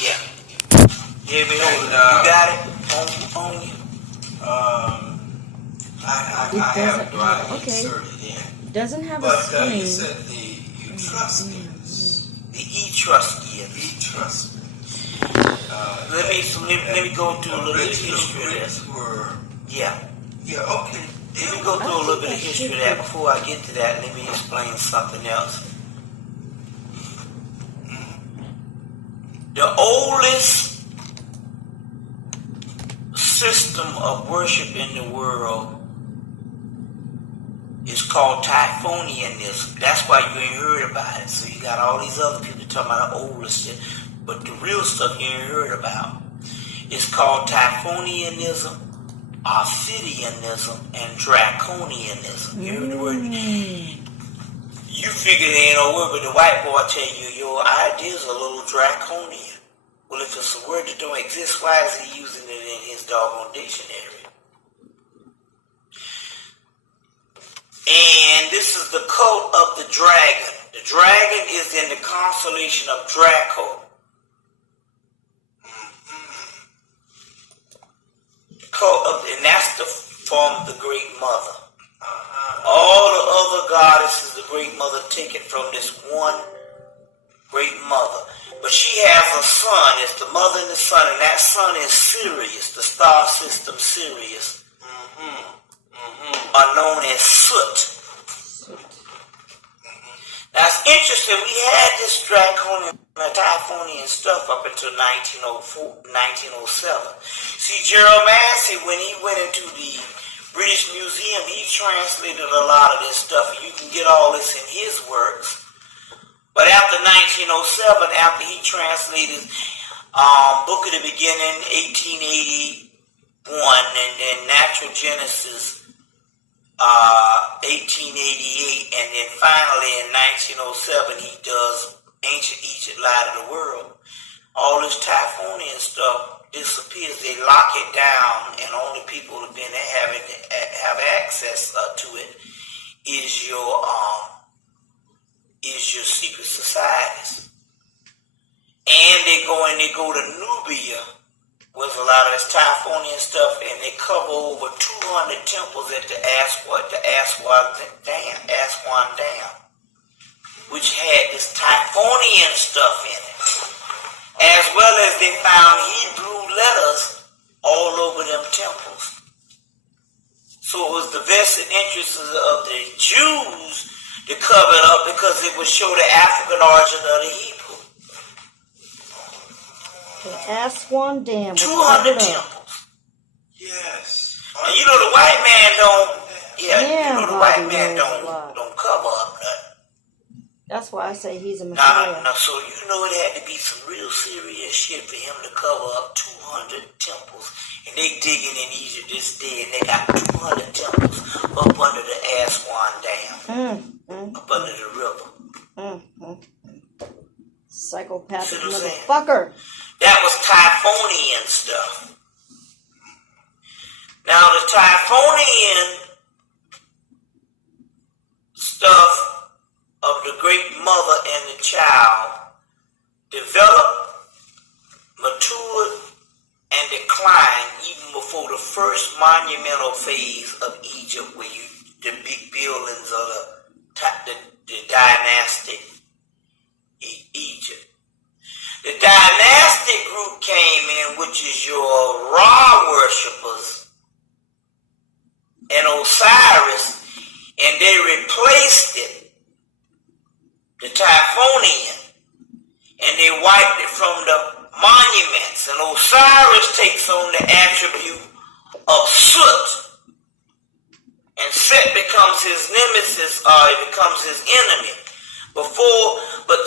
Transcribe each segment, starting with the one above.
Yeah. Yeah, we know. You got it on you. I have it inserted in. Doesn't have a But screen. you said the Etruscans. The Etruscans. Etruscans. Let me go through a little bit of history of this. Yeah. Yeah, okay. Let me go through a little bit of history of that. Before I get to that, let me explain something else. The oldest system of worship in the world is called Typhonianism. That's why you ain't heard about it. So you got all these other people talking about the oldest shit, but the real stuff you ain't heard about. It's called Typhonianism, Ophidianism, and Draconianism. You heard the word? You figure there ain't no word, but the white boy tell you your ideas are a little draconian. Well, if it's a word that don't exist, why is he using it in his doggone dictionary? And this is the cult of the dragon. The dragon is in the constellation of Draco. And that's the form of the Great Mother. All the other goddesses, the Great Mother, taken from this one Great Mother. But she has a son. It's the mother and the son, and that son is Sirius, the star system Sirius, are known as Soot. That's interesting. We had this draconian Typhonian stuff up until 1907. See, Gerald Massey, when he went into the British Museum, he translated a lot of this stuff, and you can get all this in his works. But after 1907, after he translated Book of the Beginning, 1881, and then Natural Genesis, 1888, and then finally in 1907 he does Ancient Egypt, Light of the World. All this Typhonian stuff disappears. They lock it down, and only people who've been have access to it is your secret societies. And they go to Nubia with a lot of this Typhonian stuff, and they cover over 200 temples at the Aswan Dam, which had this Typhonian stuff in it, as well as they found Hebrew letters all over them temples. So it was the vested interests of the Jews to cover it up, because it would show the African origin of the Hebrew. The Aswan Dam. 200 temples. Yes. And you know the white man don't. The white man don't cover up nothing. That's why I say he's a messiah. Now, so you know it had to be some real serious shit for him to cover up 200 temples. And they digging in Egypt this day, and they got 200 temples up under the Aswan Dam, up under the river. Psychopathic motherfucker. That was Typhonian stuff. Now the Typhonian stuff of the Great Mother and the Child developed, matured, and declined even before the first monumental phase of Egypt, where the big buildings of the dynastic Egypt. The dynastic group came in, which is your Ra worshippers and Osiris, and they replaced it, the Typhonian, and they wiped it from the monuments. And Osiris takes on the attribute of Soot, and Set becomes his nemesis, or it becomes his enemy. But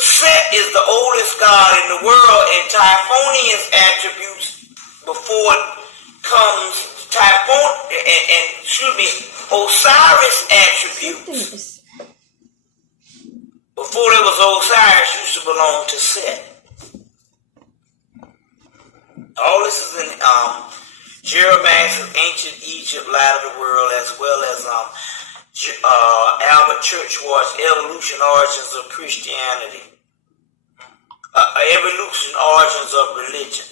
Set is the oldest god in the world, and Typhonian's attributes before it comes Osiris attributes. Before there was Osiris, used to belong to Set. All this is in Jeremiah's Ancient Egypt, Light of the World, as well as Albert Churchward's Evolution, Origins of Christianity. evolution, origins of religion.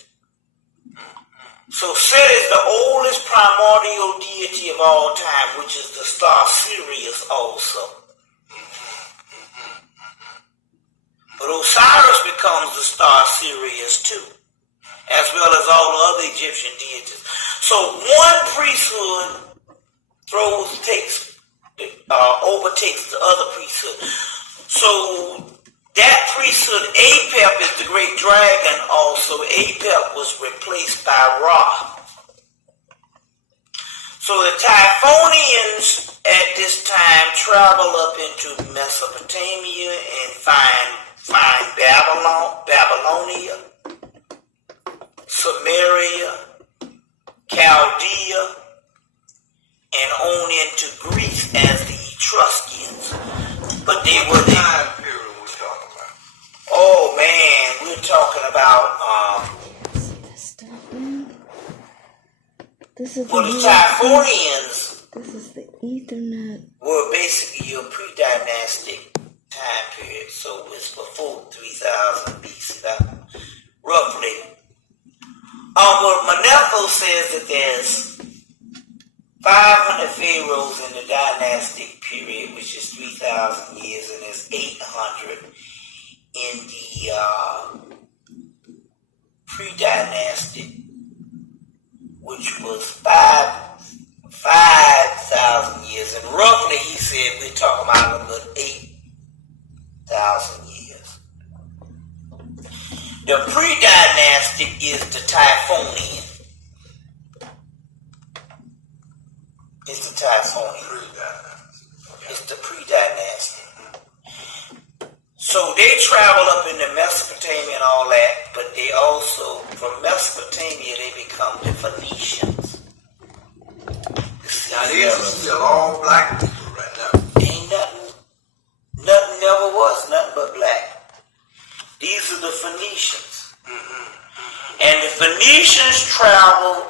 So Set is the oldest primordial deity of all time, which is the star Sirius also. But Osiris becomes the star Sirius too, as well as all the other Egyptian deities. So one priesthood overtakes the other priesthood. So that priesthood, Apep, is the great dragon also. Apep was replaced by Ra. So the Typhonians at this time travel up into Mesopotamia and find Babylonia, Samaria, Chaldea, and on into Greece as the Etruscans. But they were the time period we're talking about. Oh man, we're talking about This is well, the the Typhonians This is the Ethernet. were basically your pre-dynastic time period, so it's before 3000 BC, roughly. Well, Manetho says that there's 500 pharaohs in the dynastic period, which is 3,000 years, and there's 800 in the pre-dynastic, which was 5,000 years, and roughly he said we're talking about about 8,000 years. The pre-dynastic is the Typhonian. It's the Typhonian. It's the pre-dynastic. So they travel up into Mesopotamia and all that, but they also, from Mesopotamia, they become the Phoenicians. Now these are still all black people right now. Ain't nothing never was, nothing but black. These are the Phoenicians. And the Phoenicians travel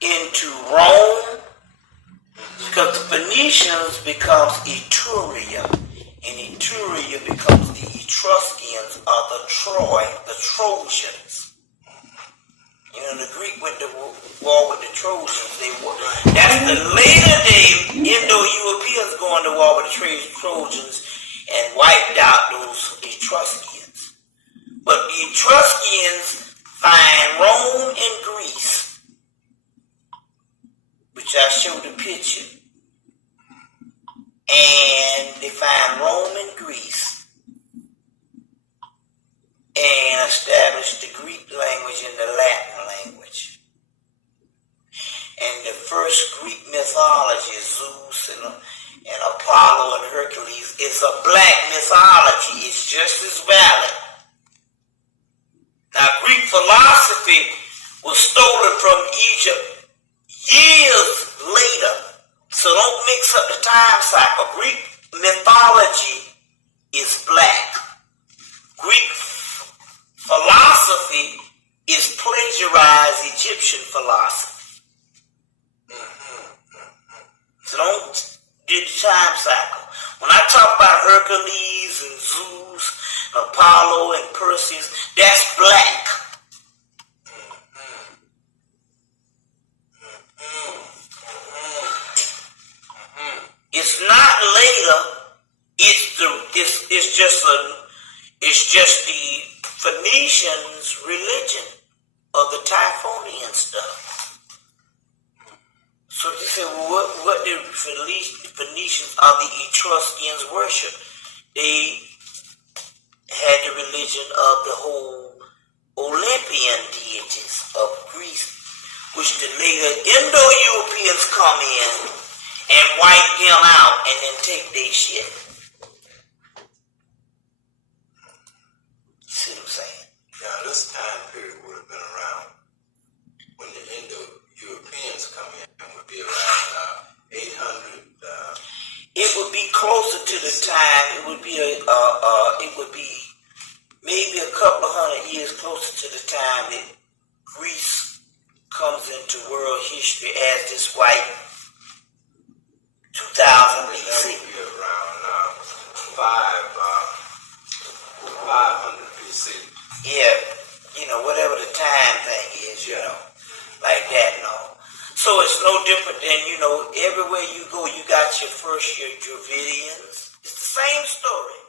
into Rome, because the Phoenicians becomes Etruria, and Etruria becomes the Etruscans or the Trojans. You know, the Greek went to war with the Trojans. That's the later day Indo-Europeans going to war with the Trojans and wiped out those Etruscans. But the Etruscans find Rome and Greece, which I showed the picture. And they find Rome and Greece and establish the Greek language and the Latin language. And the first Greek mythology, Zeus and Apollo and Hercules, is a black mythology. It's just as valid. Now, Greek philosophy was stolen from Egypt years later. So don't mix up the time cycle. Greek mythology is black. Greek philosophy is plagiarized Egyptian philosophy. So don't do the time cycle. When I talk about Hercules and Zeus, Apollo and Perseus, that's black. It's not later. It's just the Phoenicians' religion of the Typhonian stuff. So he said, well, what the Phoenicians or the Etruscans worship? They had the religion of the whole Olympian deities of Greece, which the later Indo-Europeans come in and wipe them out and then take their shit. See what I'm saying? Now this time period would have been around when the Indo-Europeans come in, and would be around 800. It would be closer to the time. It would be maybe a couple of hundred years closer to the time that Greece comes into world history as this white 2000 BC. That would be around 500 BC. city. Yeah, whatever the time thing is, like that and all. So it's no different than, everywhere you go, you got your Dravidians. It's the same story.